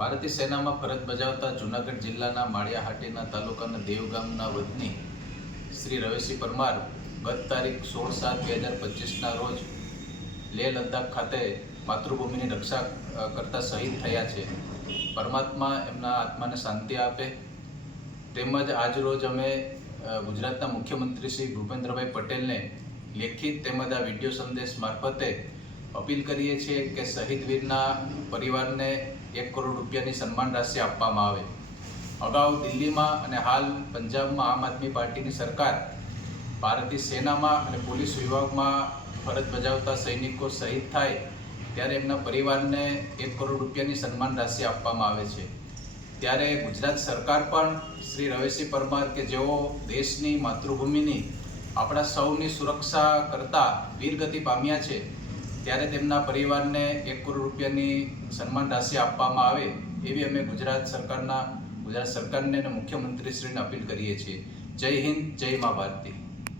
ભારતીય સેનામાં ફરજ બજાવતા જૂનાગઢ જિલ્લાના માળિયાહાટીના તાલુકાના દેવગામના વતની શ્રી રવેશી પરમાર ગત તારીખ સોળ સાત બે હજાર પચીસના રોજ લેહ લદ્દાખ ખાતે માતૃભૂમિની રક્ષા કરતા શહીદ થયા છે. પરમાત્મા એમના આત્માને શાંતિ આપે. તેમજ આજરોજ અમે ગુજરાતના મુખ્યમંત્રી શ્રી ભૂપેન્દ્રભાઈ પટેલને લેખિત તેમજ આ વીડિયો સંદેશ મારફતે અપીલ કરીએ છીએ કે શહીદ વીરના પરિવારને એક કરોડ રૂપિયાની સન્માન રાશિ આપવામાં આવે. અગાઉ દિલ્હીમાં અને હાલ પંજાબમાં આમ આદમી પાર્ટીની સરકાર ભારતીય સેનામાં અને પોલીસ વિભાગમાં ફરજ બજાવતા સૈનિકો શહીદ થાય ત્યારે એમના પરિવારને એક કરોડ રૂપિયાની સન્માન રાશિ આપવામાં આવે છે. ત્યારે ગુજરાત સરકાર પણ શ્રી રવેશી પરમાર કે જેઓ દેશની માતૃભૂમિની આપણા સૌની સુરક્ષા કરતા વીરગતિ પામ્યા છે ત્યારે તેમના પરિવારને એક કરોડ રૂપિયાની સન્માન રાશિ આપવામાં આવે એવી અમે ગુજરાત સરકારના, ગુજરાત સરકારને અને મુખ્યમંત્રીશ્રીને અપીલ કરીએ છીએ. જય હિન્દ, જય મા ભારતી.